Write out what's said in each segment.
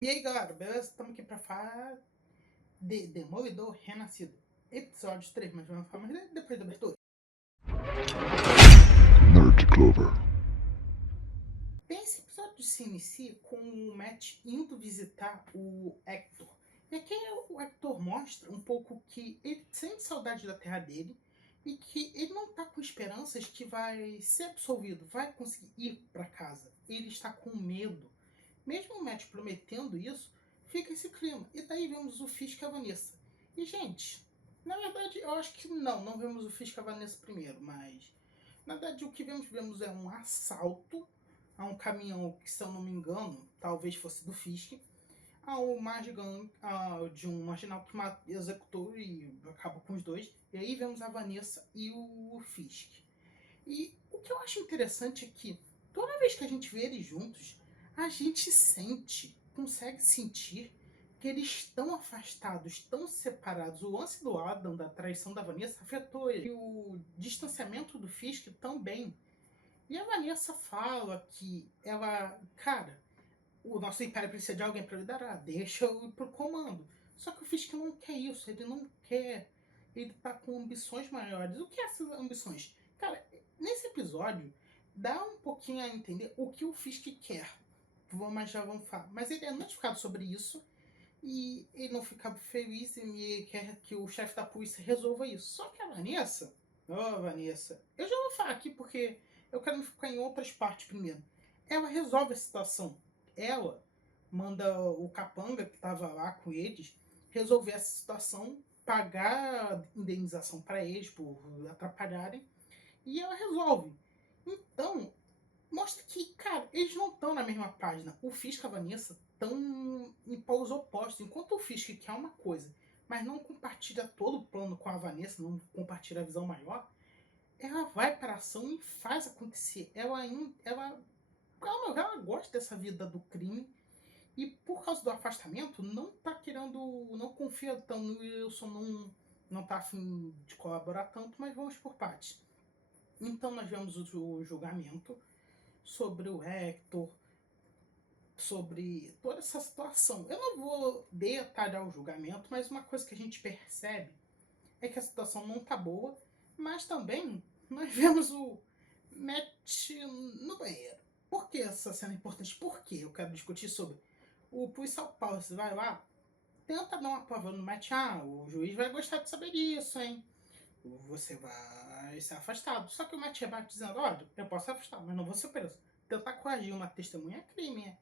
E aí galera, beleza? Estamos aqui para falar de Demolidor Renascido, episódio 3, mas vamos falar mais depois da abertura. Nerd Clover. Esse episódio se inicia com o Matt indo visitar o Hector. E aqui o Hector mostra um pouco que ele sente saudade da terra dele e que ele não está com esperanças que vai ser absolvido, vai conseguir ir para casa. Ele está com medo. Mesmo o Matt prometendo isso, fica esse clima. E daí vemos o Fisk e a Vanessa. E, gente, na verdade, eu acho que não vemos o Fisk e a Vanessa primeiro, mas na verdade o que vemos é um assalto a um caminhão que, se eu não me engano, talvez fosse do Fisk, ao Mardigan, de um marginal que executou e acaba com os dois. E aí vemos a Vanessa e o Fisk. E o que eu acho interessante é que toda vez que a gente vê eles juntos, a gente consegue sentir que eles estão afastados, estão separados. O lance do Adam, da traição da Vanessa, afetou ele. E o distanciamento do Fisk também. E a Vanessa fala que ela, cara, o nosso império precisa de alguém para liderar, deixa eu ir pro comando. Só que o Fisk não quer isso, ele não quer. Ele tá com ambições maiores. O que é essas ambições? Cara, nesse episódio, dá um pouquinho a entender o que o Fisk quer. Mas já vamos falar. Mas ele é notificado sobre isso e ele não fica feliz e quer que o chefe da polícia resolva isso. Só que a Vanessa, Vanessa, eu já vou falar aqui porque eu quero ficar em outras partes primeiro. Ela resolve a situação. Ela manda o capanga que estava lá com eles resolver essa situação, pagar a indenização para eles por atrapalharem, e ela resolve. Então, mostra que, cara, eles não estão na mesma página. O Fisk e a Vanessa estão em polos opostos. Enquanto o Fisk quer uma coisa, mas não compartilha todo o plano com a Vanessa, não compartilha a visão maior, ela vai para a ação e faz acontecer. Ela gosta dessa vida do crime e, por causa do afastamento, não tá querendo, não confia tanto no Wilson, não tá afim de colaborar tanto, mas vamos por partes. Então nós vemos o julgamento sobre o Hector, sobre toda essa situação. Eu não vou detalhar o julgamento, mas uma coisa que a gente percebe é que a situação não tá boa, mas também nós vemos o Matt no banheiro. Por que essa cena é importante? Por que eu quero discutir sobre o policial Paulo? Você vai lá, tenta dar uma prova no Matt. Ah, o juiz vai gostar de saber disso, hein? Você vai ser afastado. Só que o Matt rebate dizendo: olha, eu posso ser afastado, mas não vou ser preso. Tentar coagir uma testemunha é crime.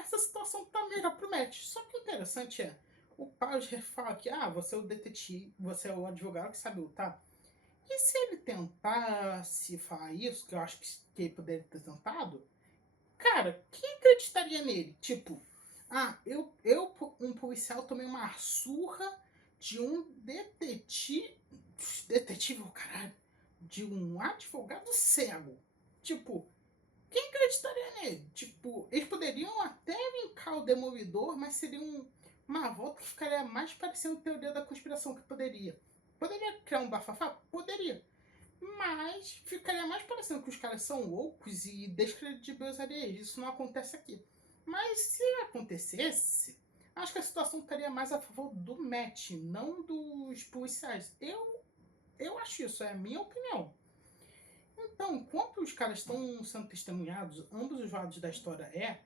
Essa situação tá melhor pro Matt. Só que o interessante é: o Pauger fala que você é o detetive, você é o advogado que sabe lutar. E se ele tentasse falar isso, que eu acho que ele poderia ter tentado, cara, quem acreditaria nele? Tipo, um policial, tomei uma surra de um detetive. Detetive, oh, caralho. De um advogado cego. Tipo, quem acreditaria nele? Tipo, eles poderiam até vincar o Demolidor, mas seria uma volta que ficaria mais parecendo teoria da conspiração que poderia. Poderia criar um bafafá? Poderia. Mas ficaria mais parecendo que os caras são loucos e descredibilizaria eles. Isso não acontece aqui. Mas se acontecesse, acho que a situação estaria mais a favor do Matt, não dos policiais. Eu acho isso, é a minha opinião. Então, enquanto os caras estão sendo testemunhados, ambos os lados da história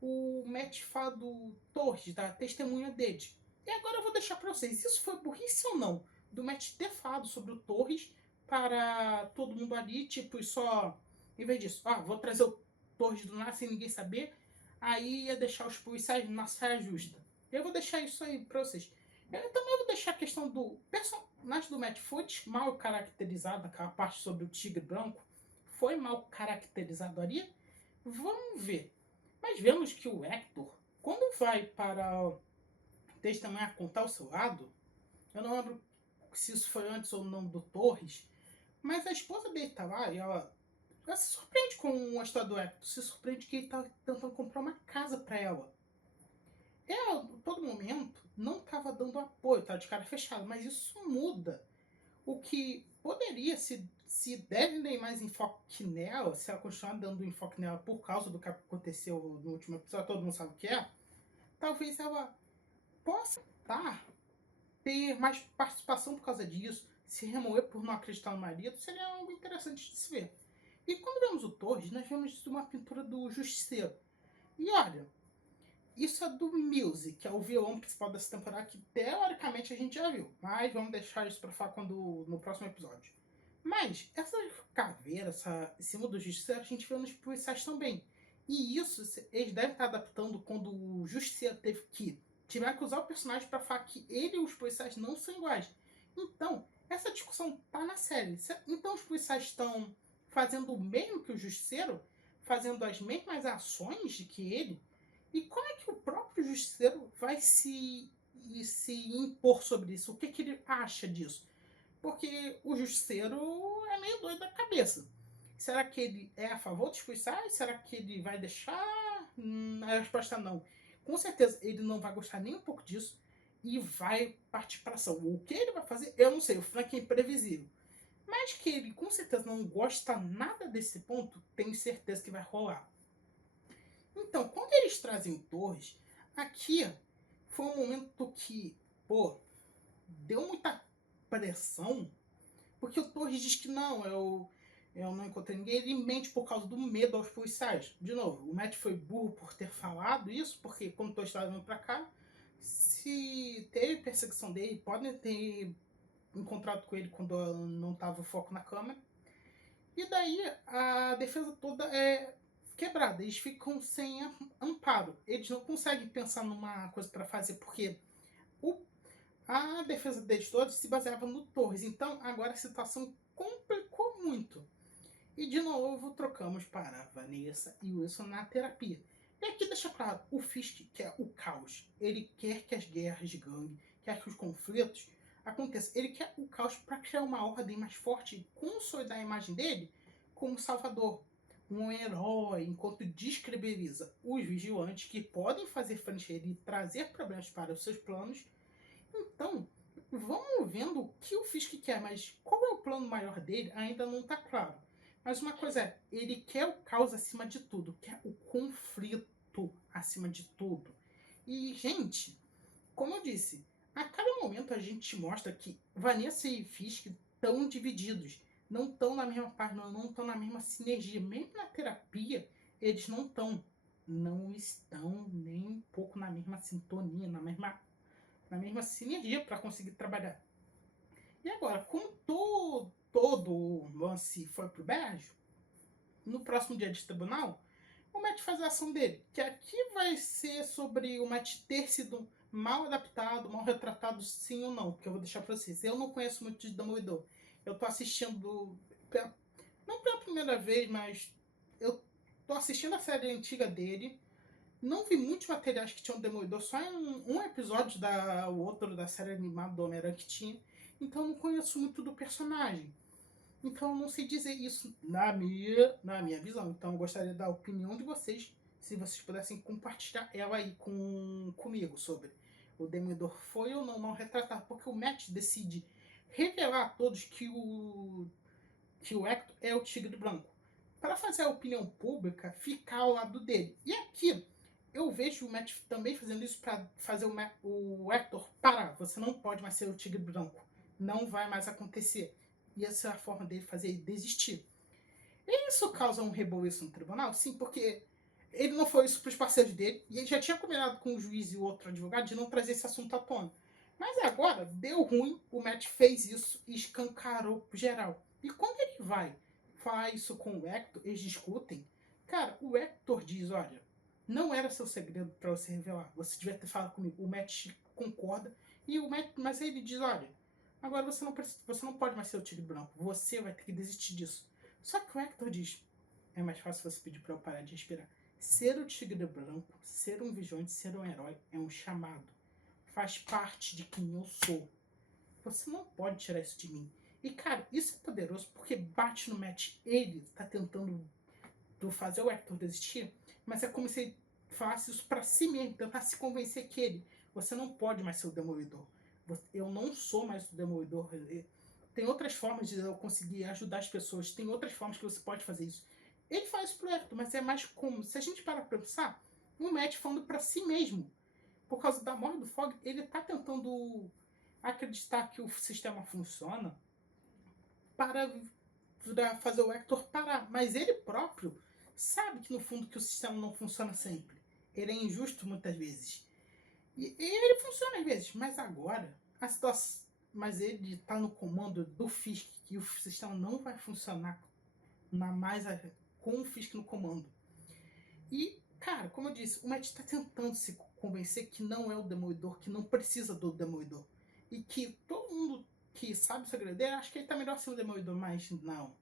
o Matt fala do Torres, da testemunha dele. E agora eu vou deixar para vocês, isso foi burrice ou não? Do Matt ter falado sobre o Torres para todo mundo ali, tipo, e só, em vez disso, vou trazer o Torres do nada sem ninguém saber, aí ia deixar os policiais na saia justa. Eu vou deixar isso aí para vocês. Eu também vou deixar a questão do personagem do Matt foi mal caracterizado, aquela parte sobre o tigre branco, foi mal caracterizado ali. Vamos ver. Mas vemos que o Hector, quando vai para testemunhar, contar o seu lado, eu não lembro se isso foi antes ou não do Torres, mas a esposa dele tá lá e ela se surpreende com a história do Hector, se surpreende que ele tá tentando comprar uma casa para ela. Ela, a todo momento, não estava dando apoio, tá de cara fechada, mas isso muda. O que poderia, se derem mais enfoque nela, se ela continuar dando enfoque nela por causa do que aconteceu no último episódio, todo mundo sabe o que é, talvez ela possa ter mais participação por causa disso, se remoer por não acreditar no marido, seria algo interessante de se ver. E quando vemos o Torres, nós vemos uma pintura do Justiceiro. E olha, isso é do Muse, que é o vilão principal dessa temporada, que teoricamente a gente já viu. Mas vamos deixar isso pra falar no próximo episódio. Mas essa caveira, em cima do Justiceiro, a gente viu nos policiais também. E isso eles devem estar adaptando quando o Justiceiro tiveram que usar o personagem para falar que ele e os policiais não são iguais. Então, essa discussão tá na série. Então os policiais estão fazendo o mesmo que o Justiceiro, fazendo as mesmas ações que ele. E como é que o próprio Justiceiro vai se impor sobre isso? O que ele acha disso? Porque o Justiceiro é meio doido da cabeça. Será que ele é a favor dos policiais? Será que ele vai deixar? A resposta é não. Com certeza ele não vai gostar nem um pouco disso e vai partir para ação. O que ele vai fazer, eu não sei. O Frank é imprevisível. Mas que ele com certeza não gosta nada desse ponto, tenho certeza que vai rolar. Então, quando eles trazem o Torres, aqui foi um momento que, deu muita pressão, porque o Torres diz que não, eu não encontrei ninguém, ele mente por causa do medo aos policiais. De novo, o Matt foi burro por ter falado isso, porque quando o Torres estava vindo pra cá, se teve perseguição dele, podem ter encontrado com ele quando não estava o foco na câmera. E daí a defesa toda é quebrada, eles ficam sem amparo, eles não conseguem pensar numa coisa para fazer, porque a defesa deles todos se baseava no Torres. Então agora a situação complicou muito. E de novo trocamos para Vanessa e Wilson na terapia. E aqui deixa claro, o Fisk quer o caos. Ele quer que as guerras de gangue, quer que os conflitos aconteçam. Ele quer o caos para criar uma ordem mais forte e consolidar a imagem dele como salvador. Um herói, enquanto descredibiliza os vigilantes que podem fazer frente a ele e trazer problemas para os seus planos. Então, vamos vendo o que o Fisk quer, mas qual é o plano maior dele ainda não está claro. Mas uma coisa é, ele quer o caos acima de tudo, quer o conflito acima de tudo. E, gente, como eu disse, a cada momento a gente mostra que Vanessa e Fisk estão divididos, não estão na mesma página, não estão na mesma sinergia. Mesmo na terapia, eles não estão nem um pouco na mesma sintonia, na mesma sinergia para conseguir trabalhar. E agora, como todo o lance foi pro Berjo, no próximo dia de tribunal, o Matt faz a ação dele, que aqui vai ser sobre o Matt ter sido mal adaptado, mal retratado, sim ou não, que eu vou deixar para vocês. Eu não conheço muito de Demolidor. Eu tô assistindo, não pela primeira vez, mas eu tô assistindo a série antiga dele. Não vi muitos materiais que tinham Demolidor, só em um episódio o outro da série animada do Homem-Aranha que tinha. Então eu não conheço muito do personagem. Então eu não sei dizer isso na minha visão. Então eu gostaria da opinião de vocês, se vocês pudessem compartilhar ela aí comigo sobre o Demolidor foi ou não retratado. Porque o Matt decide revelar a todos que o Hector é o Tigre Branco, para fazer a opinião pública ficar ao lado dele. E aqui eu vejo o Matt também fazendo isso para fazer o Hector parar. Você não pode mais ser o Tigre Branco. Não vai mais acontecer. E essa é a forma dele fazer ele desistir. E isso causa um rebuliço no tribunal? Sim, porque ele não foi isso para os parceiros dele. E ele já tinha combinado com o juiz e o outro advogado de não trazer esse assunto à tona. Mas agora, deu ruim, o Matt fez isso e escancarou geral. E quando ele vai falar isso com o Hector, eles discutem. Cara, o Hector diz, olha, não era seu segredo para você revelar. Você devia ter falado comigo. O Matt concorda. Mas ele diz, olha, agora você não pode mais ser o Tigre Branco. Você vai ter que desistir disso. Só que o Hector diz, é mais fácil você pedir para eu parar de respirar. Ser o Tigre Branco, ser um vigilante, ser um herói é um chamado. Faz parte de quem eu sou. Você não pode tirar isso de mim. E, cara, isso é poderoso porque bate no Matt. Ele tá tentando fazer o Hector desistir, mas é como se ele falasse isso pra si mesmo, tentar se convencer que você não pode mais ser o Demolidor. Eu não sou mais o Demolidor. Tem outras formas de eu conseguir ajudar as pessoas, tem outras formas que você pode fazer isso. Ele faz isso pro Hector, mas é mais como, se a gente parar pra pensar, o Matt falando pra si mesmo. por causa da morte do Fog, ele tá tentando acreditar que o sistema funciona para fazer o Hector parar. Mas ele próprio sabe que no fundo que o sistema não funciona sempre. Ele é injusto muitas vezes. E ele funciona às vezes, mas agora a situação. Mas ele está no comando do Fisk, que o sistema não vai funcionar na mais com o Fisk no comando. E, cara, como eu disse, o Matt está tentando se convencer que não é o Demolidor, que não precisa do Demolidor. E que todo mundo que sabe o segredo dele acha que ele está melhor sem o Demolidor, mas não.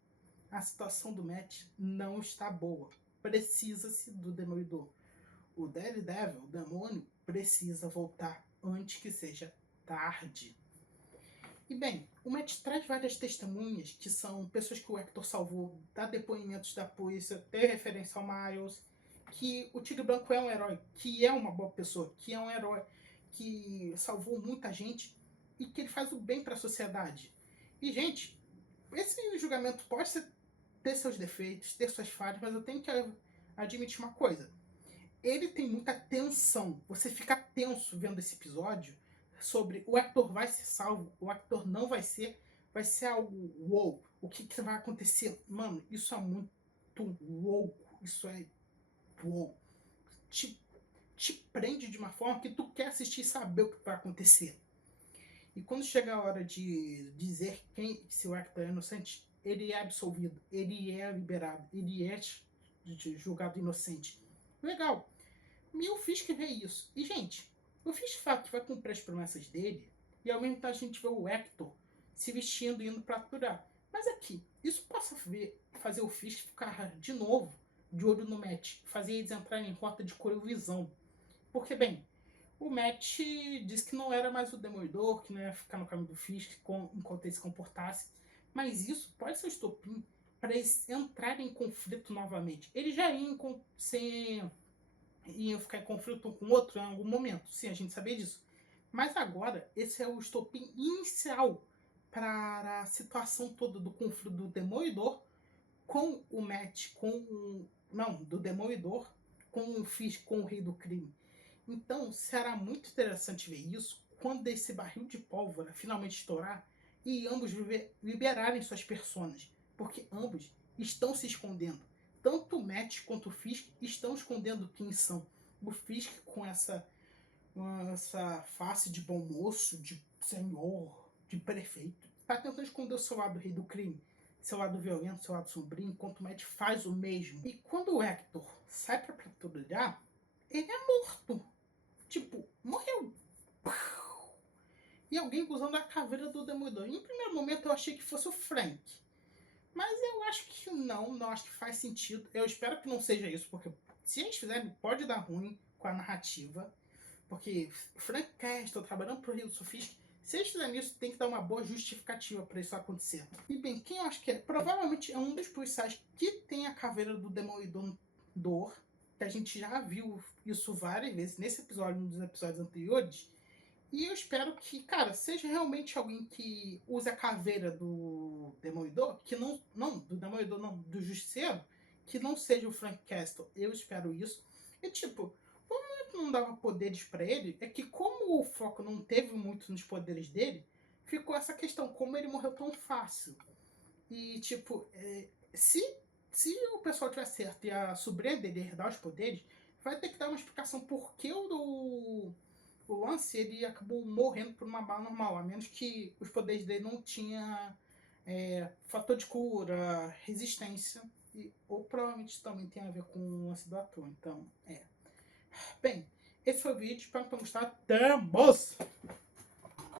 A situação do Matt não está boa. Precisa-se do Demolidor. O Daredevil, o demônio, precisa voltar antes que seja tarde. E bem, o Matt traz várias testemunhas, que são pessoas que o Hector salvou, dá depoimentos da polícia, tem referência ao Miles, que o Tigre Branco é um herói, que é uma boa pessoa, que é um herói, que salvou muita gente e que ele faz o bem para a sociedade. E, gente, esse julgamento pode ter seus defeitos, ter suas falhas, mas eu tenho que admitir uma coisa. Ele tem muita tensão. Você fica tenso vendo esse episódio sobre o Hector vai ser salvo, o Hector não vai ser algo wow. O que vai acontecer? Mano, isso é muito louco. Isso é wow. Te prende de uma forma que tu quer assistir e saber o que vai acontecer. E quando chega a hora de dizer se o Hector é inocente, ele é absolvido, ele é liberado, ele é julgado inocente. Legal. E o Fisk vê isso. E, gente, o Fisk fala que vai cumprir as promessas dele e ao mesmo tempo a gente vê o Hector se vestindo e indo pra aturar. Mas aqui, isso possa fazer o Fisk ficar de novo de olho no Matt, fazer eles entrarem em rota de corovisão. Porque, bem, o Matt disse que não era mais o Demolidor, que não ia ficar no caminho do Fisk enquanto ele se comportasse. Mas isso pode ser o estopim para eles entrarem em conflito novamente. Eles já iam ficar em conflito um com o outro em algum momento. Sim, a gente sabia disso. Mas agora, esse é o estopim inicial para a situação toda do conflito do Demolidor com o Matt, do Demolidor com o Fisk, com o Rei do Crime. Então, será muito interessante ver isso quando esse barril de pólvora finalmente estourar e ambos liberarem suas personas, porque ambos estão se escondendo. Tanto o Matt quanto o Fisk estão escondendo quem são. O Fisk com essa face de bom moço, de senhor, de prefeito, está tentando esconder o seu lado rei do crime, seu lado violento, seu lado sombrio, enquanto o Matt faz o mesmo. E quando o Hector sai para patrulhar, ele é morto. Tipo, morreu. E alguém usando a caveira do Demolidor. Em primeiro momento eu achei que fosse o Frank. Mas eu acho que não acho que faz sentido. Eu espero que não seja isso, porque se eles fizerem, pode dar ruim com a narrativa. Porque Frank Castle trabalhando pro Rio Fisk, se eles fizerem isso, tem que dar uma boa justificativa para isso acontecer. E bem, quem eu acho que é? Provavelmente é um dos policiais que tem a caveira do Demolidor, que a gente já viu isso várias vezes nesse episódio, nos episódios anteriores. E eu espero que, cara, seja realmente alguém que use a caveira do Demolidor, que do Demolidor não, do Justiceiro, que não seja o Frank Castle. Eu espero isso. E tipo, como não dava poderes para ele, é que como o foco não teve muito nos poderes dele, ficou essa questão, como ele morreu tão fácil. E tipo, se o pessoal tiver certo e a sobrinha dele herdar os poderes, vai ter que dar uma explicação por que o Lance ele acabou morrendo por uma bala normal, a menos que os poderes dele não tinha fator de cura, resistência, ou provavelmente também tem a ver com o lance do ator. Então, Bem, esse foi o vídeo, espero que tenham gostado. Temos!